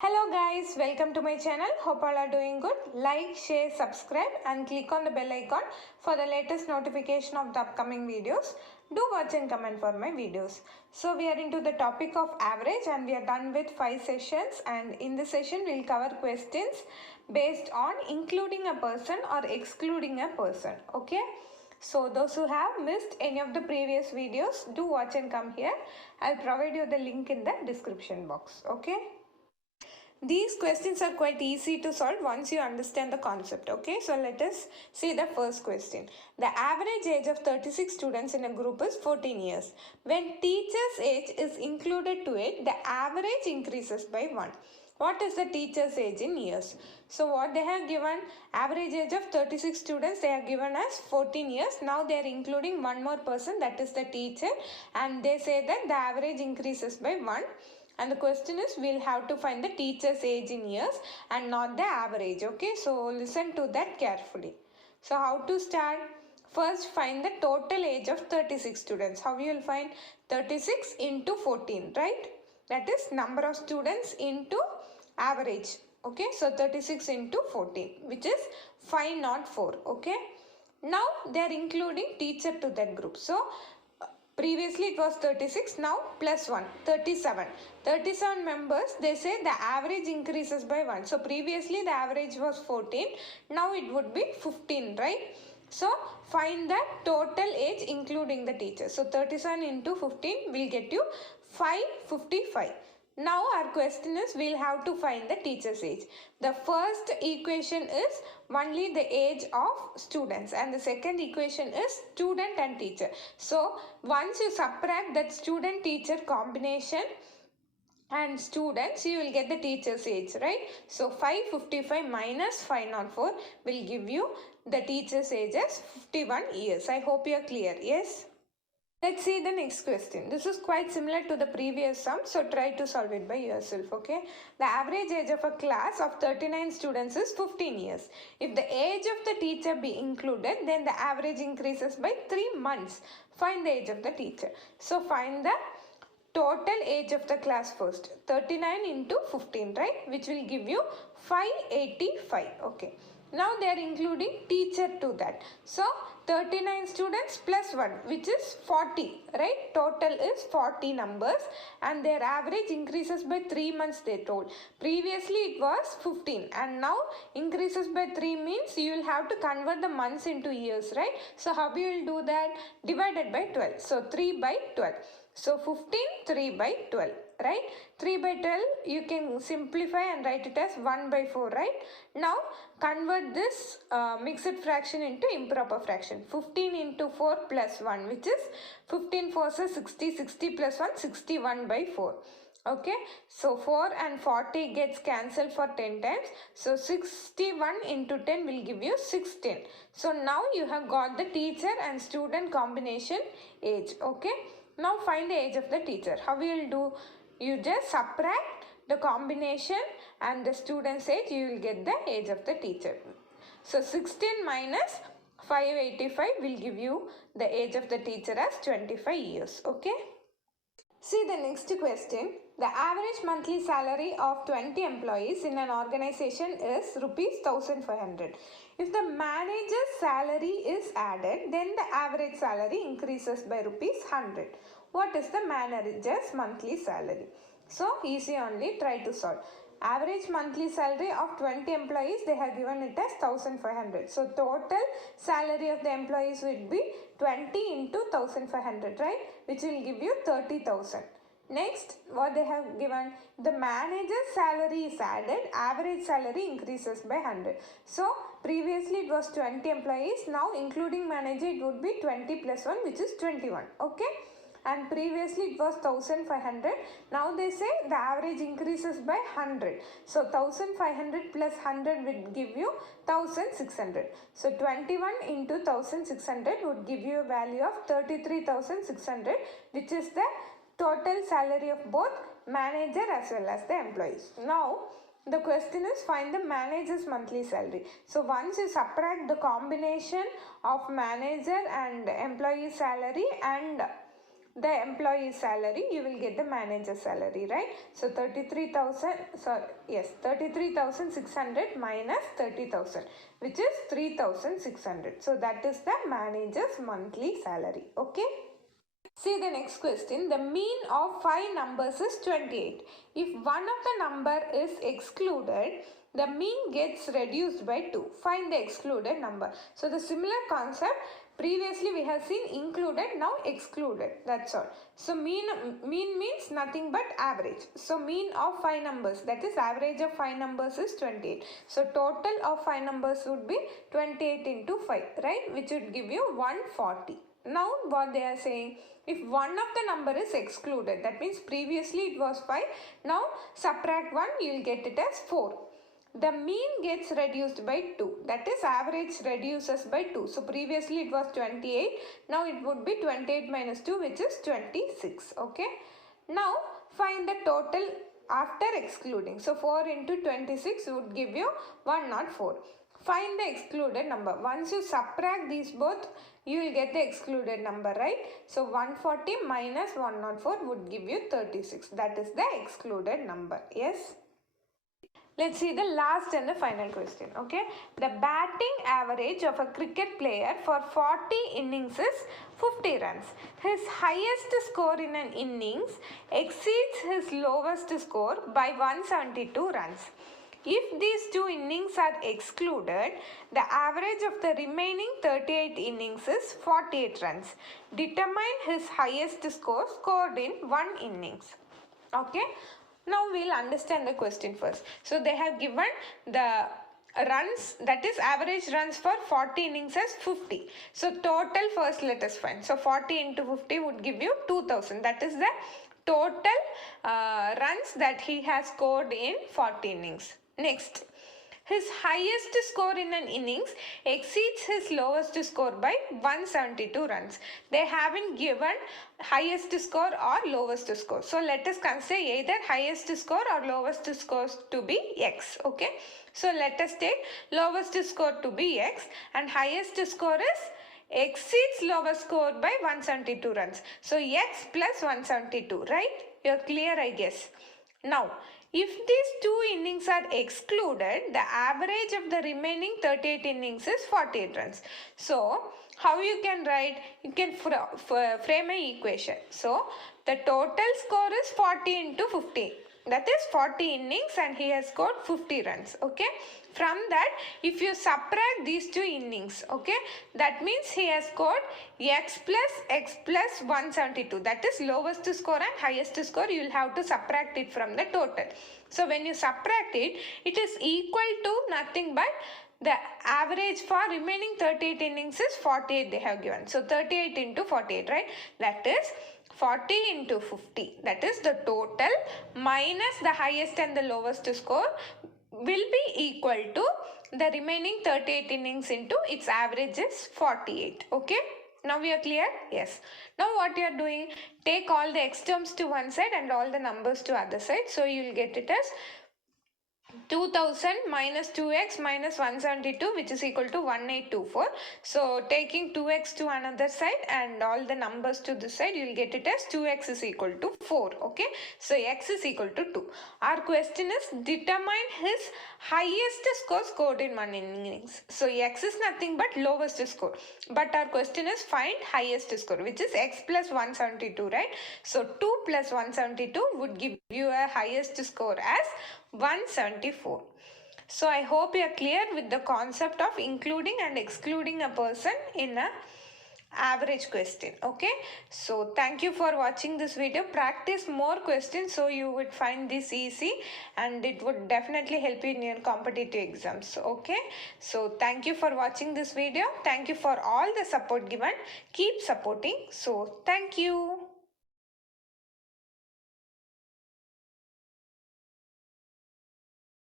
Hello guys, welcome to my channel. Hope all are doing good. Like, share, subscribe and click on the bell icon for the latest notification of the upcoming videos. Do watch and comment for my videos. So we are into the topic of average and we are done with 5 sessions, and in this session we will cover questions based on including a person or excluding a person. Okay. So those who have missed any of the previous videos, do watch and come here. I'll provide you the link in the description box. Okay. These questions are quite easy to solve once you understand the concept. Okay, so let us see the first question. The average age of 36 students in a group is 14 years. When teacher's age is included to it, the average increases by 1. What is the teacher's age in years? So what they have given, average age of 36 students, they have given us 14 years. Now they are including one more person, that is the teacher, and they say that the average increases by 1. And the question is, we'll have to find the teacher's age in years and not the average. Okay, so listen to that carefully. So how to start? First, find the total age of 36 students. How you will find 36 into 14, right? That is number of students into average. Okay, so 36 into 14, which is 5 not 4. Okay, now they are including teacher to that group. So previously it was 36, now plus 1, 37. 37 members, they say the average increases by 1. So previously the average was 14, now it would be 15, right? So find the total age including the teacher. So 37 into 15 will get you 555. Now our question is, we'll have to find the teacher's age. The first equation is only the age of students and the second equation is student and teacher. So once you subtract that student teacher combination and students, you will get the teacher's age, right? So 555 minus 504 will give you the teacher's age as 51 years. I hope you are clear. Yes. Let's see the next question. This is quite similar to the previous sum, so try to solve it by yourself, okay? The average age of a class of 39 students is 15 years. If the age of the teacher be included, then the average increases by 3 months. Find the age of the teacher. So find the total age of the class first. 39 into 15, right? Which will give you 585, okay? Now they are including teacher to that. So 39 students plus 1, which is 40, right? Total is 40 numbers and their average increases by 3 months, they told. Previously it was 15 and now increases by 3 means you will have to convert the months into years, right? So how you will do that? Divided by 12. So 3 by 12. So 15, 3 by 12, right? 3 by 12, you can simplify and write it as 1 by 4, right? Now convert this mixed fraction into improper fraction. 15 into 4 plus 1, which is 15 4s is 60, 60 plus 1, 61 by 4. Okay, so 4 and 40 gets cancelled for 10 times. So 61 into 10 will give you 16. So now you have got the teacher and student combination age. Okay, now find the age of the teacher. How you will do? You just subtract the combination and the student's age, you will get the age of the teacher. So 16 minus 585 will give you the age of the teacher as 25 years. Okay. See the next question. The average monthly salary of 20 employees in an organization is rupees 1500. If the manager's salary is added, then the average salary increases by rupees 100. What is the manager's monthly salary? So easy only, try to solve. Average monthly salary of 20 employees, they have given it as 1500. So total salary of the employees would be 20 into 1500, right? Which will give you 30,000. Next, what they have given, the manager's salary is added, average salary increases by 100. So previously it was 20 employees, now including manager it would be 20 plus 1, which is 21. Okay. And previously it was 1500. Now they say the average increases by 100. So 1500 plus 100 would give you 1600. So 21 into 1600 would give you a value of 33,600, which is the total salary of both manager as well as the employees. Now the question is, find the manager's monthly salary. So once you subtract the combination of manager and employee salary and the employee's salary, you will get the manager's salary, right? So 33,600 minus 30,000, which is 3,600. So that is the manager's monthly salary. Okay. See the next question. The mean of 5 numbers is 28. If one of the number is excluded, the mean gets reduced by 2. Find the excluded number. So the similar concept, previously we have seen included, now excluded. That's all. So mean means nothing but average. So mean of 5 numbers, that is average of 5 numbers is 28. So total of 5 numbers would be 28 into 5, right? Which would give you 140. Now what they are saying, if one of the number is excluded, that means previously it was 5, now subtract 1, you will get it as 4. The mean gets reduced by 2, that is average reduces by 2. So previously it was 28, now it would be 28 minus 2, which is 26. Okay. Now find the total after excluding. So 4 into 26 would give you 104. Find the excluded number. Once you subtract these both, you will get the excluded number, right? So 140 minus 104 would give you 36. That is the excluded number. Yes. Let's see the last and the final question. Okay. The batting average of a cricket player for 40 innings is 50 runs. His highest score in an innings exceeds his lowest score by 172 runs. If these two innings are excluded, the average of the remaining 38 innings is 48 runs. Determine his highest score scored in one innings. Okay. Now we'll understand the question first. So they have given the runs, that is average runs for 40 innings as 50. So total first let us find. So 40 into 50 would give you 2000. That is the total runs that he has scored in 40 innings. Next, his highest score in an innings exceeds his lowest score by 172 runs. They haven't given highest score or lowest score. So let us consider either highest score or lowest score to be X. Okay. So let us take lowest score to be X and highest score is exceeds lowest score by 172 runs. So X plus 172, right? You're clear, I guess. Now, if these two innings are excluded, the average of the remaining 38 innings is 48 runs. So, how you can write? You can frame an equation. So, the total score is 40 into 50. That is 40 innings and he has scored 50 runs. Okay. From that, if you subtract these two innings, okay, that means he has scored X plus 172. That is lowest score and highest score. You will have to subtract it from the total. So when you subtract it, it is equal to nothing but the average for remaining 38 innings is 48 they have given. So 38 into 48, right? That is 40 into 50. That is the total minus the highest and the lowest score will be equal to the remaining 38 innings into its average is 48. Okay. Now we are clear? Yes. Now what you are doing? Take all the x terms to one side and all the numbers to other side. So you will get it as 2000 minus 2x minus 172, which is equal to 1824. So taking 2x to another side and all the numbers to this side, you will get it as 2x is equal to 4. Okay. So x is equal to 2. Our question is determine his highest score scored in one innings. So x is nothing but lowest score. But our question is find highest score, which is x plus 172, right? So 2 plus 172 would give you a highest score as 174. So I hope you are clear with the concept of including and excluding a person in a average question. Okay. So thank you for watching this video. Practice more questions so you would find this easy and it would definitely help you in your competitive exams. Okay. So thank you for watching this video. Thank you for all the support given. Keep supporting. So thank you.